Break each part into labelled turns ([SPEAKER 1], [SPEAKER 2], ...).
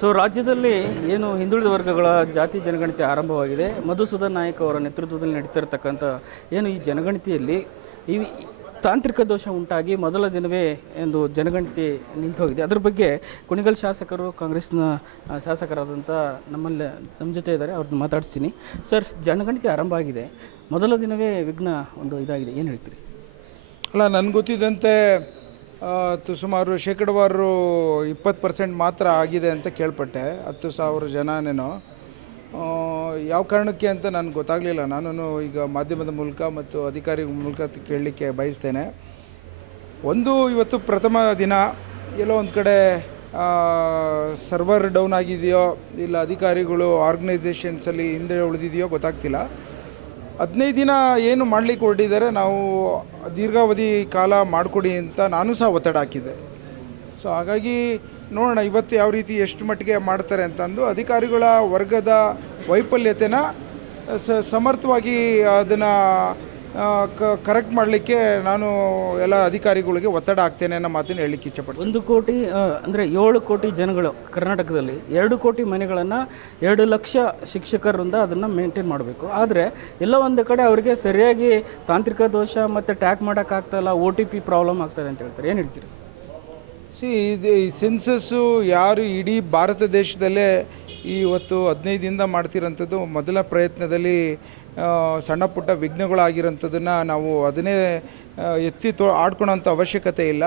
[SPEAKER 1] So ರಾಜ್ಯದಲ್ಲಿ ಏನು ಹಿಂದುಳಿದ ವರ್ಗಗಳ ಜಾತಿ ಜನಗಣತಿ ಆರಂಭವಾಗಿದೆ. ಮಧುಸೂದನ್ ನಾಯಕ್ ಅವರ ನೇತೃತ್ವದಲ್ಲಿ ನಡೀತಿರ್ತಕ್ಕಂಥ ಏನು ಈ ಜನಗಣತಿಯಲ್ಲಿ ಈ ತಾಂತ್ರಿಕ ದೋಷ ಉಂಟಾಗಿ ಮೊದಲ ದಿನವೇ ಒಂದು ಜನಗಣತಿ ನಿಂತು ಹೋಗಿದೆ ಅದ್ರ ಬಗ್ಗೆ ಕುಣಿಗಲ್ ಶಾಸಕರು, ಕಾಂಗ್ರೆಸ್ನ ಶಾಸಕರಾದಂಥ ನಮ್ಮಲ್ಲಿ, ನಮ್ಮ ಜೊತೆ ಇದ್ದಾರೆ. ಅವ್ರನ್ನ ಮಾತಾಡಿಸ್ತೀನಿ. ಸರ್, ಜನಗಣತಿ ಆರಂಭ ಆಗಿದೆ. ಮೊದಲ ದಿನವೇ ವಿಘ್ನ ಒಂದು ಇದಾಗಿದೆ. ಏನು ಹೇಳ್ತೀರಿ?
[SPEAKER 2] ಅಲ್ಲ, ನನಗೆ ಗೊತ್ತಿದ್ದಂತೆ ಸುಮಾರು ಶೇಕಡವಾರು ಇಪ್ಪತ್ತು ಪರ್ಸೆಂಟ್ ಮಾತ್ರ ಆಗಿದೆ ಅಂತ ಕೇಳ್ಪಟ್ಟೆ. ಹತ್ತು ಸಾವಿರ ಜನನೇನೋ. ಯಾವ ಕಾರಣಕ್ಕೆ ಅಂತ ನನಗೆ ಗೊತ್ತಾಗಲಿಲ್ಲ. ನಾನು ಈಗ ಮಾಧ್ಯಮದ ಮೂಲಕ ಮತ್ತು ಅಧಿಕಾರಿ ಮೂಲಕ ಕೇಳಲಿಕ್ಕೆ ಬಯಸ್ತೇನೆ. ಒಂದು ಇವತ್ತು ಪ್ರಥಮ ದಿನ, ಎಲ್ಲೋ ಒಂದು ಕಡೆ ಸರ್ವರ್ ಡೌನ್ ಆಗಿದೆಯೋ, ಇಲ್ಲ ಅಧಿಕಾರಿಗಳು ಆರ್ಗನೈಸೇಷನ್ಸಲ್ಲಿ ಹಿಂದೆ ಉಳಿದಿದೆಯೋ ಗೊತ್ತಾಗ್ತಿಲ್ಲ. ಹದಿನೈದು ದಿನ ಏನು ಮಾಡಲಿಕ್ಕೆ ಹೊರಟಿದ್ದಾರೆ, ನಾವು ದೀರ್ಘಾವಧಿ ಕಾಲ ಮಾಡಿಕೊಡಿ ಅಂತ ನಾನು ಸಹ ಒತ್ತಡ ಹಾಕಿದ್ದೆ. ಸೊ ಹಾಗಾಗಿ ನೋಡೋಣ ಇವತ್ತು ಯಾವ ರೀತಿ ಎಷ್ಟು ಮಟ್ಟಿಗೆ ಮಾಡ್ತಾರೆ ಅಂತಂದು ಅಧಿಕಾರಿಗಳ ವರ್ಗದ ವೈಫಲ್ಯತೆನ ಸಮರ್ಥವಾಗಿ ಅದನ್ನು ಕರೆಕ್ಟ್ ಮಾಡಲಿಕ್ಕೆ ನಾನು ಎಲ್ಲ ಅಧಿಕಾರಿಗಳಿಗೆ ಒತ್ತಡ ಹಾಕ್ತೇನೆ ಅನ್ನೋ ಮಾತನ್ನು ಹೇಳಲಿಕ್ಕೆ ಇಚ್ಛಪಡ್ತೀನಿ.
[SPEAKER 1] ಒಂದು ಕೋಟಿ ಅಂದರೆ ಏಳು ಕೋಟಿ ಜನಗಳು ಕರ್ನಾಟಕದಲ್ಲಿ ಎರಡು ಕೋಟಿ ಮನೆಗಳನ್ನು ಎರಡು ಲಕ್ಷ ಶಿಕ್ಷಕರಿಂದ ಅದನ್ನು ಮೇಂಟೈನ್ ಮಾಡಬೇಕು. ಆದರೆ ಎಲ್ಲ ಒಂದು ಕಡೆ ಅವರಿಗೆ ಸರಿಯಾಗಿ ತಾಂತ್ರಿಕ ದೋಷ ಮತ್ತು ಟ್ಯಾಕ್ ಮಾಡೋಕ್ಕಾಗ್ತಾಯಿಲ್ಲ ಓ ಟಿ ಪಿ ಪ್ರಾಬ್ಲಮ್ ಆಗ್ತದೆ ಅಂತ ಹೇಳ್ತಾರೆ. ಏನು ಹೇಳ್ತೀರಿ?
[SPEAKER 2] ಸಿ ಇದು ಈ ಸೆನ್ಸಸ್ಸು ಯಾರು ಇಡೀ ಭಾರತ ದೇಶದಲ್ಲೇ ಇವತ್ತು ಹದಿನೈದಿಂದ ಮಾಡ್ತಿರೋಂಥದ್ದು ಮೊದಲ ಪ್ರಯತ್ನದಲ್ಲಿ ಸಣ್ಣ ಪುಟ್ಟ ವಿಘ್ನಗಳಾಗಿರೋಂಥದ್ದನ್ನು ನಾವು ಅದನ್ನೇ ಎತ್ತಿ ತೋ, ಆಡ್ಕೊಳೋಂಥ ಅವಶ್ಯಕತೆ ಇಲ್ಲ.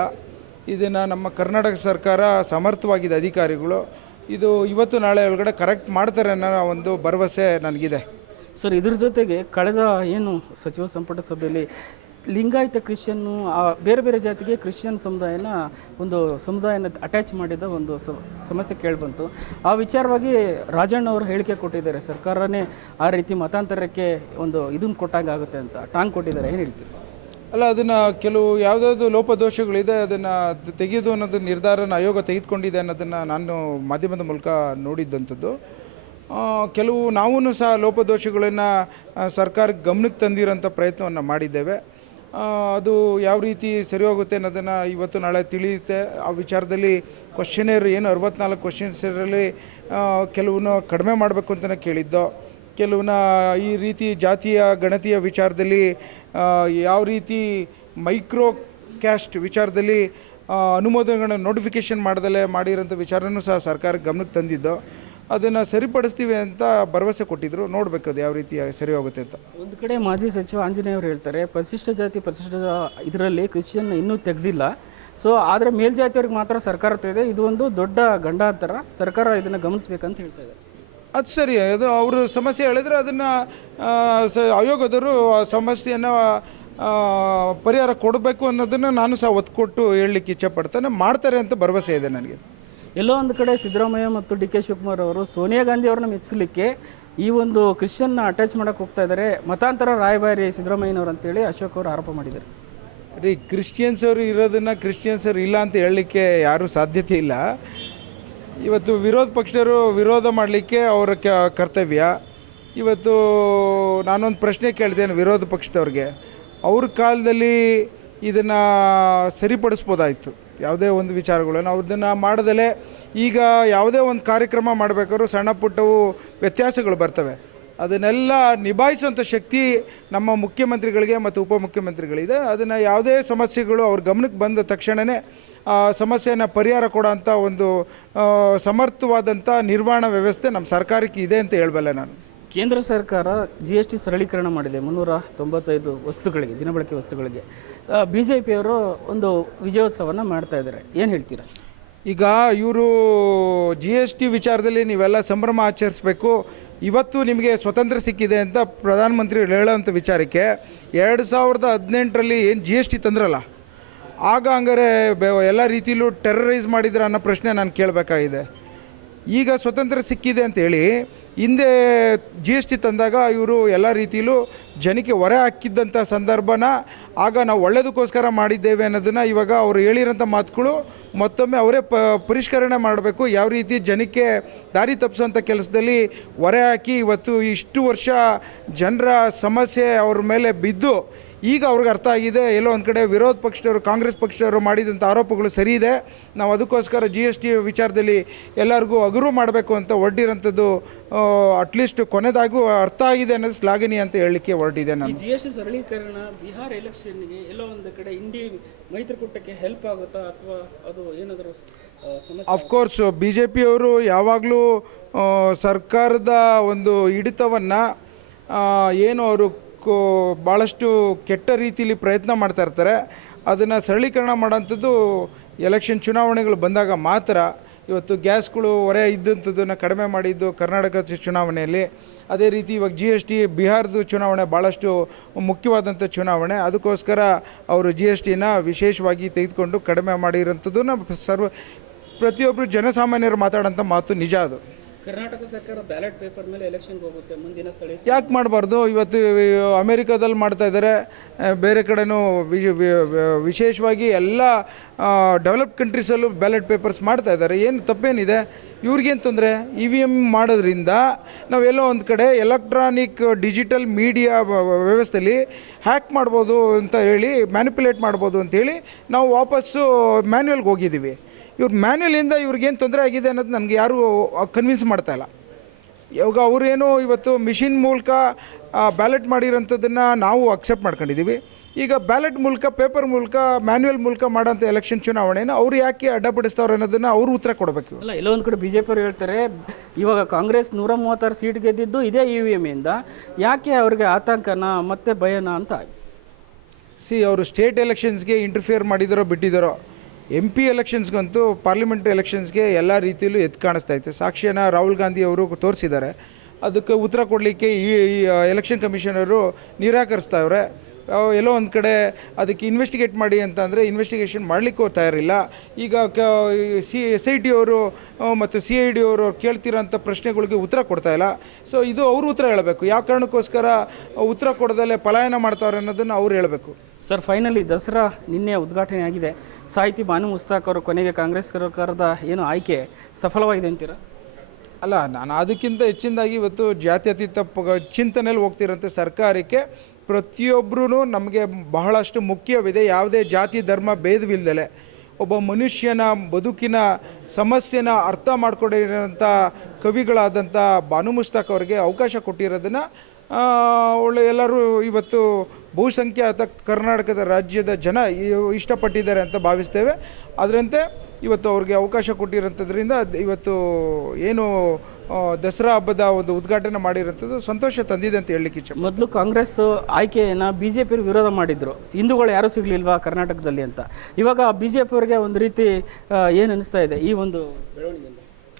[SPEAKER 2] ಇದನ್ನು ನಮ್ಮ ಕರ್ನಾಟಕ ಸರ್ಕಾರ ಸಮರ್ಥವಾಗಿದೆ ಅಧಿಕಾರಿಗಳು. ಇದು ಇವತ್ತು ನಾಳೆ ಒಳಗಡೆ ಕರೆಕ್ಟ್ ಮಾಡ್ತಾರೆ ಅನ್ನೋ ಒಂದು ಭರವಸೆ ನನಗಿದೆ.
[SPEAKER 1] ಸರ್, ಇದ್ರ ಜೊತೆಗೆ ಕಳೆದ ಏನು ಸಚಿವ ಸಂಪುಟ ಸಭೆಯಲ್ಲಿ ಲಿಂಗಾಯತ ಕ್ರಿಶ್ಚಿಯನ್ನು ಬೇರೆ ಬೇರೆ ಜಾತಿಗೆ ಕ್ರಿಶ್ಚಿಯನ್ ಸಮುದಾಯನ ಒಂದು ಸಮುದಾಯನ ಅಟ್ಯಾಚ್ ಮಾಡಿದ ಒಂದು ಸಮಸ್ಯೆ ಕೇಳಿಬಂತು. ಆ ವಿಚಾರವಾಗಿ ರಾಜಣ್ಣ ಅವರು ಹೇಳಿಕೆ ಕೊಟ್ಟಿದ್ದಾರೆ. ಸರ್ಕಾರನೇ ಆ ರೀತಿ ಮತಾಂತರಕ್ಕೆ ಒಂದು ಇದನ್ನು ಕೊಟ್ಟಾಗ ಆಗುತ್ತೆ ಅಂತ, ಟಾಂಗ್ ಕೊಟ್ಟಿದ್ದಾರೆ. ಏನು ಹೇಳ್ತೀವಿ
[SPEAKER 2] ಅಲ್ಲ, ಅದನ್ನು ಕೆಲವು ಯಾವುದಾದ್ರು ಲೋಪದೋಷಗಳಿದೆ, ಅದನ್ನು ತೆಗೆಯೋದು ಅನ್ನೋದು ನಿರ್ಧಾರನ ಆಯೋಗ ತೆಗೆದುಕೊಂಡಿದೆ ಅನ್ನೋದನ್ನು ನಾನು ಮಾಧ್ಯಮದ ಮೂಲಕ ನೋಡಿದ್ದಂಥದ್ದು. ಕೆಲವು ನಾವೂ ಸಹ ಲೋಪದೋಷಗಳನ್ನು ಸರ್ಕಾರಕ್ಕೆ ಗಮನಕ್ಕೆ ತಂದಿರೋಂಥ ಪ್ರಯತ್ನವನ್ನು ಮಾಡಿದ್ದೇವೆ. ಅದು ಯಾವ ರೀತಿ ಸರಿ ಹೋಗುತ್ತೆ ಅನ್ನೋದನ್ನು ಇವತ್ತು ನಾಳೆ ತಿಳಿಯುತ್ತೆ. ಆ ವಿಚಾರದಲ್ಲಿ ಕ್ವಶನೇರ್ ಏನು ಅರವತ್ನಾಲ್ಕು ಕ್ವಶನ್ಸರಲ್ಲಿ ಕೆಲವನ್ನ ಕಡಿಮೆ ಮಾಡಬೇಕು ಅಂತಲೇ ಕೇಳಿದ್ದೋ. ಕೆಲವನ್ನ ಈ ರೀತಿ ಜಾತಿಯ, ಗಣತಿಯ ವಿಚಾರದಲ್ಲಿ ಯಾವ ರೀತಿ ಮೈಕ್ರೋ ಕ್ಯಾಸ್ಟ್ ವಿಚಾರದಲ್ಲಿ ಅನುಮೋದನೆಗಳನ್ನ ನೋಟಿಫಿಕೇಷನ್ ಮಾಡ್ದಲೇ ಮಾಡಿರೋಂಥ ವಿಚಾರನೂ ಸಹ ಸರ್ಕಾರ ಗಮನಕ್ಕೆ ತಂದಿದ್ದು. ಅದನ್ನು ಸರಿಪಡಿಸ್ತೀವಿ ಅಂತ ಭರವಸೆ ಕೊಟ್ಟಿದ್ದರು ನೋಡಬೇಕು ಅದು ಯಾವ ರೀತಿ ಸರಿ ಹೋಗುತ್ತೆ ಅಂತ.
[SPEAKER 1] ಒಂದು ಕಡೆ ಮಾಜಿ ಸಚಿವ ಆಂಜನೇಯ ಅವರು ಹೇಳ್ತಾರೆ ಪರಿಶಿಷ್ಟ ಜಾತಿ ಪರಿಶಿಷ್ಟ ಇದರಲ್ಲಿ ಕ್ರಿಶ್ಚಿಯನ್ ಇನ್ನೂ ತೆಗೆದಿಲ್ಲ. ಸೊ ಆದರೆ ಮೇಲ್ಜಾತಿಯವ್ರಿಗೆ ಮಾತ್ರ ಸರ್ಕಾರ ತೆಗೆದಿದೆ ಇದು. ಒಂದು ದೊಡ್ಡ ಗಂಡಾಂತರ. ಸರ್ಕಾರ ಇದನ್ನು ಗಮನಿಸಬೇಕಂತ ಹೇಳ್ತಾ ಇದೆ
[SPEAKER 2] ಅದು ಸರಿ. ಅದು ಅವರು ಸಮಸ್ಯೆ ಹೇಳಿದ್ರೆ ಅದನ್ನು ಸ ಆಯೋಗದವರು ಆ ಸಮಸ್ಯೆಯನ್ನು ಪರಿಹಾರ ಕೊಡಬೇಕು ಅನ್ನೋದನ್ನು ನಾನು ಸಹ ಒತ್ತು ಕೊಟ್ಟು ಹೇಳಲಿಕ್ಕೆ ಇಚ್ಛೆಪಡ್ತೇನೆ ಮಾಡ್ತಾರೆ ಅಂತ ಭರವಸೆ ಇದೆ ನನಗೆ.
[SPEAKER 1] ಎಲ್ಲೋ ಒಂದು ಕಡೆ ಸಿದ್ದರಾಮಯ್ಯ ಮತ್ತು ಡಿ ಕೆ ಶಿವಕುಮಾರ್ ಅವರು ಸೋನಿಯಾ ಗಾಂಧಿ ಅವ್ರನ್ನ ಮೆಚ್ಚಲಿಕ್ಕೆ ಈ ಒಂದು ಕ್ರಿಶ್ಚಿಯನ್ನ ಅಟ್ಯಾಚ್ ಮಾಡೋಕೆ ಹೋಗ್ತಾ ಇದ್ದಾರೆ ಮತಾಂತರ ರಾಯಭಾರಿ ಸಿದ್ದರಾಮಯ್ಯನವರು ಅಂತೇಳಿ ಅಶೋಕ್ ಅವರು ಆರೋಪ ಮಾಡಿದ್ದಾರೆ.
[SPEAKER 2] ರೀ, ಕ್ರಿಶ್ಚಿಯನ್ಸ್ ಅವರು ಇರೋದನ್ನು ಕ್ರಿಶ್ಚಿಯನ್ಸ್ ಅವರು ಇಲ್ಲ ಅಂತ ಹೇಳಲಿಕ್ಕೆ ಯಾರೂ ಸಾಧ್ಯತೆ ಇಲ್ಲ. ಇವತ್ತು ವಿರೋಧ ಪಕ್ಷದವರು ವಿರೋಧ ಮಾಡಲಿಕ್ಕೆ ಅವರ ಕರ್ತವ್ಯ. ಇವತ್ತು ನಾನೊಂದು ಪ್ರಶ್ನೆ ಕೇಳ್ತೇನೆ ವಿರೋಧ ಪಕ್ಷದವ್ರಿಗೆ. ಅವ್ರ ಕಾಲದಲ್ಲಿ ಇದನ್ನು ಸರಿಪಡಿಸ್ಬೋದಾಯಿತು. ಯಾವುದೇ ಒಂದು ವಿಚಾರಗಳನ್ನು ಅವ್ರದನ್ನು ಮಾಡದಲೇ ಈಗ ಯಾವುದೇ ಒಂದು ಕಾರ್ಯಕ್ರಮ ಮಾಡಬೇಕಾದ್ರೂ ಸಣ್ಣ ಪುಟ್ಟವು ವ್ಯತ್ಯಾಸಗಳು ಬರ್ತವೆ. ಅದನ್ನೆಲ್ಲ ನಿಭಾಯಿಸುವಂಥ ಶಕ್ತಿ ನಮ್ಮ ಮುಖ್ಯಮಂತ್ರಿಗಳಿಗೆ ಮತ್ತು ಉಪಮುಖ್ಯಮಂತ್ರಿಗಳಿದೆ. ಅದನ್ನು ಯಾವುದೇ ಸಮಸ್ಯೆಗಳು ಅವ್ರ ಗಮನಕ್ಕೆ ಬಂದ ತಕ್ಷಣವೇ ಆ ಸಮಸ್ಯೆಯನ್ನು ಪರಿಹಾರ ಕೊಡೋಂಥ ಒಂದು ಸಮರ್ಥವಾದಂಥ ನಿರ್ವಹಣಾ ವ್ಯವಸ್ಥೆ ನಮ್ಮ ಸರ್ಕಾರಕ್ಕೆ ಇದೆ ಅಂತ ಹೇಳಬಲ್ಲೆ ನಾನು.
[SPEAKER 1] ಕೇಂದ್ರ ಸರ್ಕಾರ ಜಿ ಎಸ್ ಟಿ ಸರಳೀಕರಣ ಮಾಡಿದೆ, ಮುನ್ನೂರ ತೊಂಬತ್ತೈದು ವಸ್ತುಗಳಿಗೆ, ದಿನಬಳಕೆ ವಸ್ತುಗಳಿಗೆ. ಬಿ ಜೆ ಪಿಯವರು ಒಂದು ವಿಜಯೋತ್ಸವನ ಮಾಡ್ತಾ ಇದ್ದಾರೆ. ಏನು ಹೇಳ್ತೀರಾ?
[SPEAKER 2] ಈಗ ಇವರು ಜಿ ಎಸ್ ಟಿ ವಿಚಾರದಲ್ಲಿ ನೀವೆಲ್ಲ ಸಂಭ್ರಮ ಆಚರಿಸಬೇಕು. ಇವತ್ತು ನಿಮಗೆ ಸ್ವತಂತ್ರ ಸಿಕ್ಕಿದೆ ಅಂತ ಪ್ರಧಾನಮಂತ್ರಿಗಳು ಹೇಳೋಂಥ ವಿಚಾರಕ್ಕೆ ಎರಡು ಸಾವಿರದ ಹದಿನೆಂಟರಲ್ಲಿ ಏನು ಜಿ ಎಸ್ ಟಿ ತಂದ್ರಲ್ಲ, ಆಗ ಹಂಗಾರೆ ಎಲ್ಲ ರೀತಿಯಲ್ಲೂ ಟೆರರೈಸ್ ಮಾಡಿದ್ರೆ ಅನ್ನೋ ಪ್ರಶ್ನೆ ನಾನು ಕೇಳಬೇಕಾಗಿದೆ. ಈಗ ಸ್ವತಂತ್ರ ಸಿಕ್ಕಿದೆ ಅಂತೇಳಿ ಹಿಂದೆ ಜಿ ಎಸ್ ಟಿ ತಂದಾಗ ಇವರು ಎಲ್ಲ ರೀತಿಯಲ್ಲೂ ಜನಕ್ಕೆ ಹೊರೆ ಹಾಕಿದ್ದಂಥ ಸಂದರ್ಭನ ಆಗ ನಾವು ಒಳ್ಳೆಯದಕ್ಕೋಸ್ಕರ ಮಾಡಿದ್ದೇವೆ ಅನ್ನೋದನ್ನು ಇವಾಗ ಅವರು ಹೇಳಿರೋಂಥ ಮಾತುಗಳು ಮತ್ತೊಮ್ಮೆ ಅವರೇ ಪ ಪರಿಷ್ಕರಣೆ ಮಾಡಬೇಕು. ಯಾವ ರೀತಿ ಜನಕ್ಕೆ ದಾರಿ ತಪ್ಪಿಸೋಂಥ ಕೆಲಸದಲ್ಲಿ ಹೊರೆ ಹಾಕಿ ಇವತ್ತು ಇಷ್ಟು ವರ್ಷ ಜನರ ಸಮಸ್ಯೆ ಅವ್ರ ಮೇಲೆ ಬಿದ್ದು ಈಗ ಅವ್ರಿಗೆ ಅರ್ಥ ಆಗಿದೆ ಎಲ್ಲೋ ಒಂದು ಕಡೆ ವಿರೋಧ ಪಕ್ಷದವರು ಕಾಂಗ್ರೆಸ್ ಪಕ್ಷದವರು ಮಾಡಿದಂಥ ಆರೋಪಗಳು ಸರಿ ಇದೆ. ನಾವು ಅದಕ್ಕೋಸ್ಕರ ಜಿ ಎಸ್ ಟಿ ವಿಚಾರದಲ್ಲಿ ಎಲ್ಲರಿಗೂ ಅಗುರು ಮಾಡಬೇಕು ಅಂತ ಹೊರಟಿರೋಂಥದ್ದು ಅಟ್ಲೀಸ್ಟ್ ಕೊನೆದಾಗೂ ಅರ್ಥ ಆಗಿದೆ ಅನ್ನೋದು ಶ್ಲಾಘನೀಯ ಅಂತ ಹೇಳಲಿಕ್ಕೆ ಹೊರಟಿದೆ ನಾನು.
[SPEAKER 1] ಜಿ ಎಸ್ ಟಿ ಸರಳೀಕರಣ ಬಿಹಾರ್ ಎಲೆಕ್ಷನ್ಗೆ ಎಲ್ಲೋ ಒಂದು ಕಡೆ ಇಂಡಿ ಮೈತ್ರಿಕೂಟಕ್ಕೆ ಹೆಲ್ಪ್ ಆಗುತ್ತಾ ಅಥವಾ ಅದು ಏನಾದರೂ
[SPEAKER 2] ಅಫ್ಕೋರ್ಸ್ ಬಿ ಜೆ ಪಿಯವರು ಯಾವಾಗಲೂ ಸರ್ಕಾರದ ಒಂದು ಹಿಡಿತವನ್ನು ಏನು ಅವರು ಕೋ ಭಾಳಷ್ಟು ಕೆಟ್ಟ ರೀತಿಯಲ್ಲಿ ಪ್ರಯತ್ನ ಮಾಡ್ತಾ ಇರ್ತಾರೆ. ಅದನ್ನು ಸರಳೀಕರಣ ಮಾಡೋಂಥದ್ದು ಎಲೆಕ್ಷನ್ ಚುನಾವಣೆಗಳು ಬಂದಾಗ ಮಾತ್ರ. ಇವತ್ತು ಗ್ಯಾಸ್ಗಳು ಹೊರೆ ಇದ್ದಂಥದ್ದನ್ನು ಕಡಿಮೆ ಮಾಡಿದ್ದು ಕರ್ನಾಟಕ ಚುನಾವಣೆಯಲ್ಲಿ. ಅದೇ ರೀತಿ ಇವಾಗ ಜಿ ಎಸ್ ಟಿ ಬಿಹಾರದ ಚುನಾವಣೆ ಭಾಳಷ್ಟು ಮುಖ್ಯವಾದಂಥ ಚುನಾವಣೆ. ಅದಕ್ಕೋಸ್ಕರ ಅವರು ಜಿ ಎಸ್ ಟಿನ ವಿಶೇಷವಾಗಿ ತೆಗೆದುಕೊಂಡು ಕಡಿಮೆ ಮಾಡಿರೋಂಥದ್ದನ್ನು ಸರ್ವ ಪ್ರತಿಯೊಬ್ಬರು ಜನಸಾಮಾನ್ಯರು ಮಾತಾಡೋಂಥ ಮಾತು ನಿಜ ಅದು.
[SPEAKER 1] ಕರ್ನಾಟಕ ಸರ್ಕಾರ ಬ್ಯಾಲೆಟ್ ಪೇಪರ್ ಮೇಲೆ ಎಲೆಕ್ಷನ್ಗೆ ಹೋಗುತ್ತೆ ಮುಂದಿನ ಸ್ಥಳೀಯ
[SPEAKER 2] ಯಾಕೆ ಮಾಡಬಾರ್ದು? ಇವತ್ತು ಅಮೇರಿಕಾದಲ್ಲಿ ಮಾಡ್ತಾ ಇದ್ದಾರೆ ಬೇರೆ ಕಡೆನೂ ವಿಶೇಷವಾಗಿ ಎಲ್ಲ ಡೆವಲಪ್ ಕಂಟ್ರೀಸಲ್ಲೂ ಬ್ಯಾಲೆಟ್ ಪೇಪರ್ಸ್ ಮಾಡ್ತಾ ಇದ್ದಾರೆ ಏನು ತಪ್ಪೇನಿದೆ? ಇವ್ರಿಗೇನು ತೊಂದರೆ? ಇ ವಿ ಎಂ ಮಾಡೋದ್ರಿಂದ ನಾವೆಲ್ಲೋ ಒಂದು ಕಡೆ ಎಲೆಕ್ಟ್ರಾನಿಕ್ ಡಿಜಿಟಲ್ ಮೀಡಿಯಾ ವ್ಯವಸ್ಥೆಯಲ್ಲಿ ಹ್ಯಾಕ್ ಮಾಡ್ಬೋದು ಅಂತ ಹೇಳಿ ಮ್ಯಾನಿಪುಲೇಟ್ ಮಾಡ್ಬೋದು ಅಂತೇಳಿ ನಾವು ವಾಪಸ್ಸು ಮ್ಯಾನ್ಯಲ್ಗೆ ಹೋಗಿದ್ದೀವಿ. ಇವ್ರ ಮ್ಯಾನ್ಯಲಿಂದ ಇವ್ರಿಗೇನು ತೊಂದರೆ ಆಗಿದೆ ಅನ್ನೋದು ನನಗೆ ಯಾರೂ ಕನ್ವಿನ್ಸ್ ಮಾಡ್ತಾ ಇಲ್ಲ. ಇವಾಗ ಅವರೇನು ಇವತ್ತು ಮಿಷಿನ್ ಮೂಲಕ ಬ್ಯಾಲೆಟ್ ಮಾಡಿರೋಂಥದ್ದನ್ನು ನಾವು ಅಕ್ಸೆಪ್ಟ್ ಮಾಡ್ಕೊಂಡಿದ್ದೀವಿ ಈಗ ಬ್ಯಾಲೆಟ್ ಮೂಲಕ ಪೇಪರ್ ಮೂಲಕ ಮ್ಯಾನ್ಯುವಲ್ ಮೂಲಕ ಮಾಡೋಂಥ ಎಲೆಕ್ಷನ್ ಚುನಾವಣೆನ ಅವ್ರು ಯಾಕೆ ಅಡ್ಡಪಡಿಸ್ತಾವ್ರೆ ಅನ್ನೋದನ್ನು ಅವರು ಉತ್ತರ ಕೊಡಬೇಕು.
[SPEAKER 1] ಅಲ್ಲ ಎಲ್ಲ ಒಂದು ಕಡೆ ಬಿ ಜೆ ಪಿಯವರು ಹೇಳ್ತಾರೆ ಇವಾಗ ಕಾಂಗ್ರೆಸ್ ನೂರ ಮೂವತ್ತಾರು ಸೀಟ್ ಗೆದ್ದಿದ್ದು ಇದೇ ಇ ವಿ ಎಮ್ಮಿಂದ ಯಾಕೆ ಅವ್ರಿಗೆ ಆತಂಕನ ಮತ್ತೆ ಭಯನ ಅಂತ?
[SPEAKER 2] ಸಿ ಅವರು ಸ್ಟೇಟ್ ಎಲೆಕ್ಷನ್ಸ್ಗೆ ಇಂಟರ್ಫಿಯರ್ ಮಾಡಿದಾರೋ ಬಿಟ್ಟಿದ್ದಾರೋ ಎಂ ಪಿ ಎಲೆಕ್ಷನ್ಸ್ಗಂತೂ ಪಾರ್ಲಿಮೆಂಟ್ ಎಲೆಕ್ಷನ್ಸ್ಗೆ ಎಲ್ಲ ರೀತಿಯಲ್ಲೂ ಎದ್ದು ಕಾಣಿಸ್ತಾ ಇತ್ತು. ಸಾಕ್ಷಿಯನ್ನು ರಾಹುಲ್ ಗಾಂಧಿ ಅವರು ತೋರಿಸಿದ್ದಾರೆ. ಅದಕ್ಕೆ ಉತ್ತರ ಕೊಡಲಿಕ್ಕೆ ಈ ಎಲೆಕ್ಷನ್ ಕಮಿಷನರು ನಿರಾಕರಿಸ್ತಾವ್ರೆ ಎಲ್ಲೋ ಒಂದು ಕಡೆ ಅದಕ್ಕೆ ಇನ್ವೆಸ್ಟಿಗೇಟ್ ಮಾಡಿ ಅಂತಂದರೆ ಇನ್ವೆಸ್ಟಿಗೇಷನ್ ಮಾಡಲಿಕ್ಕೂ ತಯಾರಿಲ್ಲ. ಈಗ ಕ ಸಿ ಎಸ್ ಐ ಟಿ ಅವರು ಮತ್ತು ಸಿ ಐ ಡಿ ಅವರು ಕೇಳ್ತಿರೋಂಥ ಪ್ರಶ್ನೆಗಳಿಗೆ ಉತ್ತರ ಕೊಡ್ತಾ ಇಲ್ಲ. ಸೊ ಇದು ಅವರು ಉತ್ತರ ಹೇಳಬೇಕು. ಯಾವ ಕಾರಣಕ್ಕೋಸ್ಕರ ಉತ್ತರ ಕೊಡದಲ್ಲೇ ಪಲಾಯನ ಮಾಡ್ತಾವ್ರೆ ಅನ್ನೋದನ್ನು ಅವ್ರು ಹೇಳಬೇಕು.
[SPEAKER 1] ಸರ್ ಫೈನಲಿ ದಸರಾ ನಿನ್ನೆ ಉದ್ಘಾಟನೆ ಆಗಿದೆ. ಸಾಹಿತಿ ಬಾನು ಮುಸ್ತಾಕ್ ಅವರು ಕೊನೆಗೆ ಕಾಂಗ್ರೆಸ್ ಸರ್ಕಾರದ ಏನು ಆಯ್ಕೆ ಸಫಲವಾಗಿದೆ ಅಂತೀರಾ?
[SPEAKER 2] ಅಲ್ಲ ನಾನು ಅದಕ್ಕಿಂತ ಹೆಚ್ಚಿನದಾಗಿ ಇವತ್ತು ಜಾತ್ಯತೀತ ಪ ಚಿಂತನೆಯಲ್ಲಿ ಹೋಗ್ತಿರೋಂಥ ಸರ್ಕಾರಕ್ಕೆ ಪ್ರತಿಯೊಬ್ಬರೂ ನಮಗೆ ಬಹಳಷ್ಟು ಮುಖ್ಯವಿದೆ. ಯಾವುದೇ ಜಾತಿ, ಧರ್ಮ, ಭೇದವಿಲ್ಲದೆ. ಒಬ್ಬ ಮನುಷ್ಯನ ಬದುಕಿನ ಸಮಸ್ಯೆನ ಅರ್ಥ ಮಾಡ್ಕೊಂಡಿರೋಂಥ ಕವಿಗಳಾದಂಥ ಬಾನು ಮುಸ್ತಾಕ್ ಅವರಿಗೆ ಅವಕಾಶ ಕೊಟ್ಟಿರೋದನ್ನು ಒಳ್ಳೆ ಎಲ್ಲರೂ ಇವತ್ತು ಬಹುಸಂಖ್ಯಾತ ಕರ್ನಾಟಕದ ರಾಜ್ಯದ ಜನ ಇಷ್ಟಪಟ್ಟಿದ್ದಾರೆ ಅಂತ ಭಾವಿಸ್ತೇವೆ. ಅದರಂತೆ ಇವತ್ತು ಅವ್ರಿಗೆ ಅವಕಾಶ ಕೊಟ್ಟಿರೋಂಥದ್ರಿಂದ ಇವತ್ತು ಏನು ದಸರಾ ಹಬ್ಬದ ಒಂದು ಉದ್ಘಾಟನೆ ಮಾಡಿರೋಂಥದ್ದು ಸಂತೋಷ ತಂದಿದೆ ಅಂತ ಹೇಳಲಿಕ್ಕೆ ಇಚ್ಛೆ
[SPEAKER 1] ಮೊದಲು ಕಾಂಗ್ರೆಸ್ ಆಯ್ಕೆಯನ್ನು ಬಿ ಜೆ ಪಿ ವಿರೋಧ ಮಾಡಿದ್ರು. ಹಿಂದೂಗಳು ಯಾರೂ ಸಿಗಲಿಲ್ವಾ ಕರ್ನಾಟಕದಲ್ಲಿ ಅಂತ. ಇವಾಗ ಬಿ ಜೆ ಪಿಯವರಿಗೆ ಒಂದು ರೀತಿ ಏನು ಅನಿಸ್ತಾ ಇದೆ ಈ ಒಂದು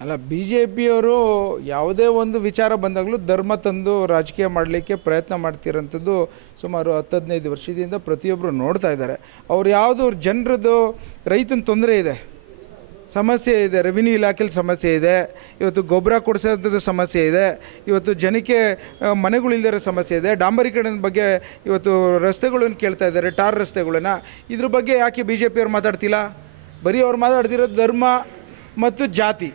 [SPEAKER 2] ಅಲ್ಲ ಬಿ ಜೆ ಪಿಯವರು ಯಾವುದೇ ಒಂದು ವಿಚಾರ ಬಂದಾಗಲೂ ಧರ್ಮ ತಂದು ರಾಜಕೀಯ ಮಾಡಲಿಕ್ಕೆ ಪ್ರಯತ್ನ ಮಾಡ್ತಿರೋಂಥದ್ದು ಸುಮಾರು ಹತ್ತು ಹದಿನೈದು ವರ್ಷದಿಂದ ಪ್ರತಿಯೊಬ್ಬರು ನೋಡ್ತಾ ಇದ್ದಾರೆ. ಅವ್ರು ಯಾವುದು ಜನರದ್ದು ರೈತನ ತೊಂದರೆ ಇದೆ. ಸಮಸ್ಯೆ ಇದೆ ರೆವಿನ್ಯೂ ಇಲಾಖೆಲಿ ಸಮಸ್ಯೆ ಇದೆ, ಇವತ್ತು ಗೊಬ್ಬರ ಕೊಡಿಸೋಂಥದ್ದು ಸಮಸ್ಯೆ ಇದೆ, ಇವತ್ತು ಜನಕ್ಕೆ ಮನೆಗಳು ಮನೆಗಳಿಲ್ದಿರೋ ಸಮಸ್ಯೆ ಇದೆ, ಡಾಂಬರೀಕರಣದ ಬಗ್ಗೆ ಇವತ್ತು ರಸ್ತೆಗಳನ್ನು ಕೇಳ್ತಾ ಇದ್ದಾರೆ, ಟಾರ್ ರಸ್ತೆಗಳನ್ನ, ಇದ್ರ ಬಗ್ಗೆ ಯಾಕೆ ಬಿ ಜೆ ಪಿಯವ್ರು ಮಾತಾಡ್ತಿಲ್ಲ? ಬರೀ ಅವ್ರು ಮಾತಾಡ್ತಿರೋದು ಧರ್ಮ ಮತ್ತು ಜಾತಿ.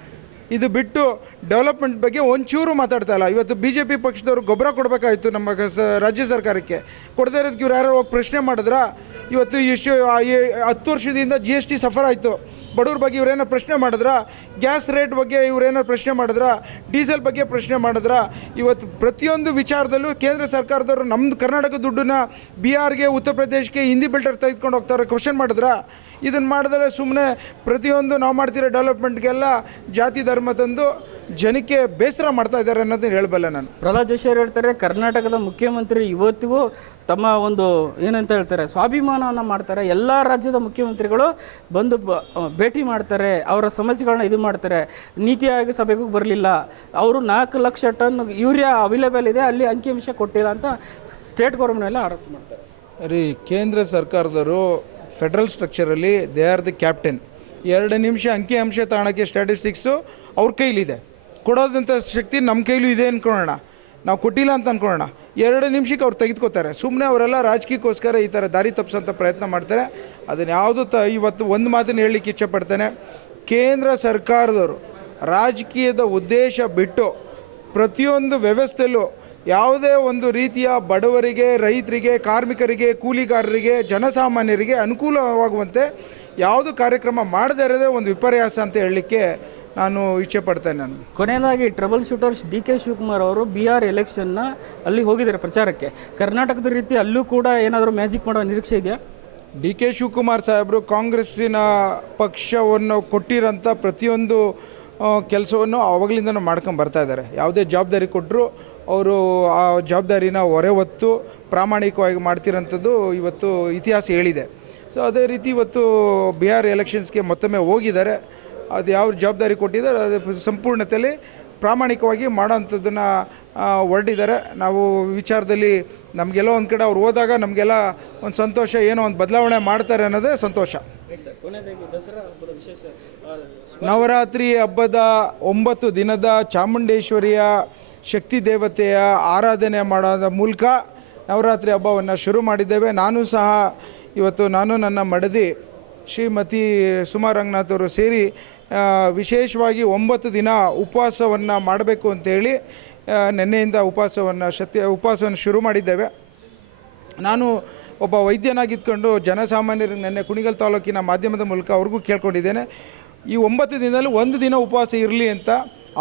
[SPEAKER 2] ಇದು ಬಿಟ್ಟು ಡೆವಲಪ್ಮೆಂಟ್ ಬಗ್ಗೆ ಒಂಚೂರು ಮಾತಾಡ್ತಾ ಇಲ್ಲ. ಇವತ್ತು ಬಿ ಜೆ ಪಿ ಪಕ್ಷದವರು ಗೊಬ್ಬರ ಕೊಡಬೇಕಾಯಿತು ನಮ್ಮ ಸ ರಾಜ್ಯ ಸರ್ಕಾರಕ್ಕೆ. ಕೊಡದೇ ಇರೋದಕ್ಕೆ ಇವ್ರು ಯಾರು ಹೋಗಿ ಪ್ರಶ್ನೆ ಮಾಡಿದ್ರ, ಇವತ್ತು ಇಷ್ಟು ಹತ್ತು ವರ್ಷದಿಂದ ಜಿ ಎಸ್ ಟಿ ಸಫರ್ ಆಯಿತು. ಬಡವ್ರ ಬಗ್ಗೆ ಇವ್ರೇನೋ ಪ್ರಶ್ನೆ ಮಾಡಿದ್ರ ಗ್ಯಾಸ್ ರೇಟ್ ಬಗ್ಗೆ ಇವರೇನೋ ಪ್ರಶ್ನೆ ಮಾಡಿದ್ರ ಡೀಸೆಲ್ ಬಗ್ಗೆ ಪ್ರಶ್ನೆ ಮಾಡಿದ್ರ, ಇವತ್ತು ಪ್ರತಿಯೊಂದು ವಿಚಾರದಲ್ಲೂ ಕೇಂದ್ರ ಸರ್ಕಾರದವರು ನಮ್ಮದು ಕರ್ನಾಟಕ ದುಡ್ಡನ್ನ ಬಿಹಾರ್ಗೆ ಉತ್ತರ ಪ್ರದೇಶಕ್ಕೆ ಹಿಂದಿ ಬಿಲ್ಡರ್ ತೆಗೆದುಕೊಂಡು ಹೋಗ್ತಾರೆ ಕ್ವಶನ್ ಮಾಡಿದ್ರ ಇದನ್ನು ಮಾಡಿದ್ರೆ ಸುಮ್ಮನೆ ಪ್ರತಿಯೊಂದು ನಾವು ಮಾಡ್ತಿರೋ ಡೆವಲಪ್ಮೆಂಟ್ಗೆಲ್ಲ ಜಾತಿ ಧರ್ಮ ತಂದು ಜನಕ್ಕೆ ಬೇಸರ ಮಾಡ್ತಾ ಇದ್ದಾರೆ ಅನ್ನೋದನ್ನ ಹೇಳಬಲ್ಲ ನಾನು.
[SPEAKER 1] ಪ್ರಹ್ಲಾದ್ ಜೋಶಿ ಅವರು ಹೇಳ್ತಾರೆ ಕರ್ನಾಟಕದ ಮುಖ್ಯಮಂತ್ರಿ ಇವತ್ತಿಗೂ ತಮ್ಮ ಒಂದು ಏನಂತ ಹೇಳ್ತಾರೆ ಸ್ವಾಭಿಮಾನವನ್ನು ಮಾಡ್ತಾರೆ. ಎಲ್ಲ ರಾಜ್ಯದ ಮುಖ್ಯಮಂತ್ರಿಗಳು ಬಂದು ಬ- ಭೇಟಿ ಮಾಡ್ತಾರೆ ಅವರ ಸಮಸ್ಯೆಗಳನ್ನ ಇದು ಮಾಡ್ತಾರೆ. ನೀತಿ ಆಯೋಗ ಸಭೆಗೂ ಬರಲಿಲ್ಲ. ಅವರು ನಾಲ್ಕು ಲಕ್ಷ ಟನ್ ಯೂರಿಯಾ ಅವೈಲೇಬಲ್ ಇದೆ ಅಲ್ಲಿ ಅಂಕಿಅಂಶ ಕೊಟ್ಟಿಲ್ಲ ಅಂತ ಸ್ಟೇಟ್ ಗೌರ್ಮೆಂಟ್ ಎಲ್ಲ ಆರೋಪ ಮಾಡ್ತಾರೆ.
[SPEAKER 2] ರೀ ಕೇಂದ್ರ ಸರ್ಕಾರದವರು ಫೆಡ್ರಲ್ ಸ್ಟ್ರಕ್ಚರಲ್ಲಿ ದೇ ಆರ್ ದಿ ಕ್ಯಾಪ್ಟನ್ ಎರಡು ನಿಮಿಷ ಅಂಕಿಅಂಶ ತಾಣಕ್ಕೆ ಸ್ಟ್ಯಾಟಿಸ್ಟಿಕ್ಸು ಅವ್ರ ಕೈಲಿದೆ. ಕೊಡೋದಂಥ ಶಕ್ತಿ ನಮ್ಮ ಕೈಲೂ ಇದೆ ಅಂದ್ಕೊಳ್ಳೋಣ ನಾವು ಕೊಟ್ಟಿಲ್ಲ ಅಂತ ಅಂದ್ಕೊಳ್ಳೋಣ ಎರಡು ನಿಮಿಷಕ್ಕೆ ಅವ್ರು ತೆಗೆದುಕೋತಾರೆ. ಸುಮ್ಮನೆ ಅವರೆಲ್ಲ ರಾಜಕೀಯಕ್ಕೋಸ್ಕರ ಈ ಥರ ದಾರಿ ತಪ್ಪಿಸೋಂಥ ಪ್ರಯತ್ನ ಮಾಡ್ತಾರೆ. ಅದನ್ನು ಯಾವುದು ತ ಇವತ್ತು ಒಂದು ಮಾತನ್ನು ಹೇಳಲಿಕ್ಕೆ ಇಚ್ಛೆಪಡ್ತೇನೆ. ಕೇಂದ್ರ ಸರ್ಕಾರದವರು ರಾಜಕೀಯದ ಉದ್ದೇಶ ಬಿಟ್ಟು ಪ್ರತಿಯೊಂದು ವ್ಯವಸ್ಥೆಯಲ್ಲೂ ಯಾವುದೇ ಒಂದು ರೀತಿಯ ಬಡವರಿಗೆ ರೈತರಿಗೆ ಕಾರ್ಮಿಕರಿಗೆ ಕೂಲಿಗಾರರಿಗೆ ಜನಸಾಮಾನ್ಯರಿಗೆ ಅನುಕೂಲವಾಗುವಂತೆ ಯಾವುದು ಕಾರ್ಯಕ್ರಮ ಮಾಡದೇ ಇರೋದೇ ಒಂದು ವಿಪರ್ಯಾಸ ಅಂತ ಹೇಳಲಿಕ್ಕೆ ನಾನು ಇಚ್ಛೆ ಪಡ್ತೇನೆ ನಾನು.
[SPEAKER 1] ಕೊನೆಯದಾಗಿ trouble shooters D K Shivakumar ಅವರು ಬಿ ಆರ್ ಎಲೆಕ್ಷನ್ನ ಅಲ್ಲಿ ಹೋಗಿದ್ದಾರೆ ಪ್ರಚಾರಕ್ಕೆ. ಕರ್ನಾಟಕದ ರೀತಿ ಅಲ್ಲೂ ಕೂಡ ಏನಾದರೂ ಮ್ಯಾಜಿಕ್ ಮಾಡೋ ನಿರೀಕ್ಷೆ ಇದೆಯಾ?
[SPEAKER 2] ಡಿ ಕೆ ಶಿವಕುಮಾರ್ ಸಾಹೇಬರು ಕಾಂಗ್ರೆಸ್ಸಿನ ಪಕ್ಷವನ್ನು ಕೊಟ್ಟಿರೋಂಥ ಪ್ರತಿಯೊಂದು ಕೆಲಸವನ್ನು ಅವಾಗಲಿಂದ ಮಾಡ್ಕೊಂಡು ಬರ್ತಾ ಇದ್ದಾರೆ. ಯಾವುದೇ ಜವಾಬ್ದಾರಿ ಕೊಟ್ಟರು ಅವರು ಆ ಜವಾಬ್ದಾರಿನ ಹೊರೆ ಹೊತ್ತು ಪ್ರಾಮಾಣಿಕವಾಗಿ ಮಾಡ್ತಿರೋಂಥದ್ದು ಇವತ್ತು ಇತಿಹಾಸ ಹೇಳಿದೆ. ಸೊ ಅದೇ ರೀತಿ ಇವತ್ತು ಬಿಹಾರ್ ಎಲೆಕ್ಷನ್ಸ್ಗೆ ಮತ್ತೊಮ್ಮೆ ಹೋಗಿದ್ದಾರೆ. ಅದು ಯಾವ ಜವಾಬ್ದಾರಿ ಕೊಟ್ಟಿದ್ದಾರೆ ಅದು ಸಂಪೂರ್ಣತೆಯಲ್ಲಿ ಪ್ರಾಮಾಣಿಕವಾಗಿ ಮಾಡೋವಂಥದ್ದನ್ನು ಹೊರಟಿದ್ದಾರೆ. ನಾವು ವಿಚಾರದಲ್ಲಿ ನಮಗೆಲ್ಲ ಒಂದು ಕಡೆ ಅವ್ರು ಹೋದಾಗ ನಮಗೆಲ್ಲ ಒಂದು ಸಂತೋಷ ಏನೋ ಒಂದು ಬದಲಾವಣೆ ಮಾಡ್ತಾರೆ ಅನ್ನೋದೇ ಸಂತೋಷ. ನವರಾತ್ರಿ ಹಬ್ಬದ ಒಂಬತ್ತು ದಿನದ ಚಾಮುಂಡೇಶ್ವರಿಯ ಶಕ್ತಿ ದೇವತೆಯ ಆರಾಧನೆ ಮಾಡೋದ ಮೂಲಕ ನವರಾತ್ರಿ ಹಬ್ಬವನ್ನು ಶುರು ಮಾಡಿದ್ದೇವೆ. ನಾನು ಸಹ ಇವತ್ತು ನಾನು, ನನ್ನ ಮಡದಿ ಶ್ರೀಮತಿ ಸುಮಾ ರಂಗನಾಥ್ ಅವರು ಸೇರಿ ವಿಶೇಷವಾಗಿ ಒಂಬತ್ತು ದಿನ ಉಪವಾಸವನ್ನು ಮಾಡಬೇಕು ಅಂತೇಳಿ ನಿನ್ನೆಯಿಂದ ಉಪವಾಸವನ್ನು ಸತ್ಯ ಉಪವಾಸವನ್ನು ಶುರು ಮಾಡಿದ್ದೇವೆ. ನಾನು ಒಬ್ಬ ವೈದ್ಯನಾಗಿದ್ಕೊಂಡು ಜನಸಾಮಾನ್ಯರಿಗೆ ನೆನ್ನೆ ಕುಣಿಗಲ್ ತಾಲೂಕಿನ ಮಾಧ್ಯಮದ ಮೂಲಕ ಅವ್ರಿಗೂ ಕೇಳ್ಕೊಂಡಿದ್ದೇನೆ. ಈ ಒಂಬತ್ತು ದಿನದಲ್ಲಿ ಒಂದು ದಿನ ಉಪವಾಸ ಇರಲಿ ಅಂತ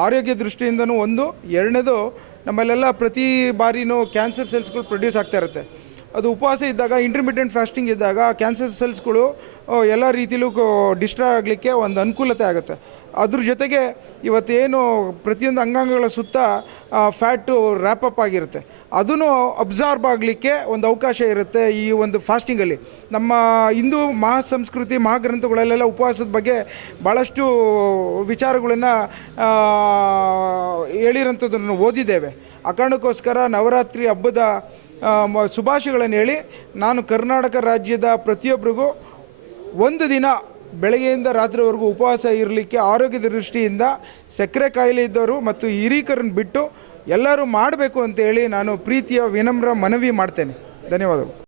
[SPEAKER 2] ಆರೋಗ್ಯ ದೃಷ್ಟಿಯಿಂದನೂ ಒಂದು. ಎರಡನೇದು ನಮ್ಮಲ್ಲೆಲ್ಲ ಪ್ರತಿ ಬಾರಿನೂ ಕ್ಯಾನ್ಸರ್ ಸೆಲ್ಸ್ಗಳು ಪ್ರೊಡ್ಯೂಸ್ ಆಗ್ತಾ ಇರುತ್ತೆ. ಅದು ಉಪವಾಸ ಇದ್ದಾಗ ಇಂಟರ್ಮಿಡಿಯೆಂಟ್ ಫಾಸ್ಟಿಂಗ್ ಇದ್ದಾಗ ಕ್ಯಾನ್ಸರ್ ಸೆಲ್ಸ್ಗಳು ಎಲ್ಲ ರೀತಿಲೂ ಡಿಸ್ಟ್ರಾ ಆಗಲಿಕ್ಕೆ ಒಂದು ಅನುಕೂಲತೆ ಆಗುತ್ತೆ. ಅದ್ರ ಜೊತೆಗೆ ಇವತ್ತೇನು ಪ್ರತಿಯೊಂದು ಅಂಗಾಂಗಗಳ ಸುತ್ತ ಫ್ಯಾಟು ರ್ಯಾಪಪ್ ಆಗಿರುತ್ತೆ. ಅದನ್ನು ಅಬ್ಸಾರ್ಬ್ ಆಗಲಿಕ್ಕೆ ಒಂದು ಅವಕಾಶ ಇರುತ್ತೆ ಈ ಒಂದು ಫಾಸ್ಟಿಂಗಲ್ಲಿ ನಮ್ಮ ಹಿಂದೂ ಮಹಾ ಸಂಸ್ಕೃತಿ ಮಹಾಗ್ರಂಥಗಳಲ್ಲೆಲ್ಲ ಉಪವಾಸದ ಬಗ್ಗೆ ಭಾಳಷ್ಟು ವಿಚಾರಗಳನ್ನು ಹೇಳಿರೋಂಥದ್ದನ್ನು ಓದಿದ್ದೇವೆ. ಆ ಕಾರಣಕ್ಕೋಸ್ಕರ ನವರಾತ್ರಿ ಹಬ್ಬದ ಶುಭಾಶಯಗಳನ್ನು ಹೇಳಿ. ನಾನು ಕರ್ನಾಟಕ ರಾಜ್ಯದ ಪ್ರತಿಯೊಬ್ಬರಿಗೂ ಒಂದು ದಿನ ಬೆಳಗ್ಗೆಯಿಂದ ರಾತ್ರಿವರೆಗೂ ಉಪವಾಸ ಇರಲಿಕ್ಕೆ ಆರೋಗ್ಯದ ದೃಷ್ಟಿಯಿಂದ ಸಕ್ಕರೆ ಕಾಯಿಲೆ ಇದ್ದವರು ಮತ್ತು ಹಿರೀಕರನ್ನು ಬಿಟ್ಟು ಎಲ್ಲರೂ ಮಾಡಬೇಕು ಅಂತೇಳಿ ನಾನು ಪ್ರೀತಿಯ ವಿನಮ್ರ ಮನವಿ ಮಾಡ್ತೇನೆ. ಧನ್ಯವಾದಗಳು.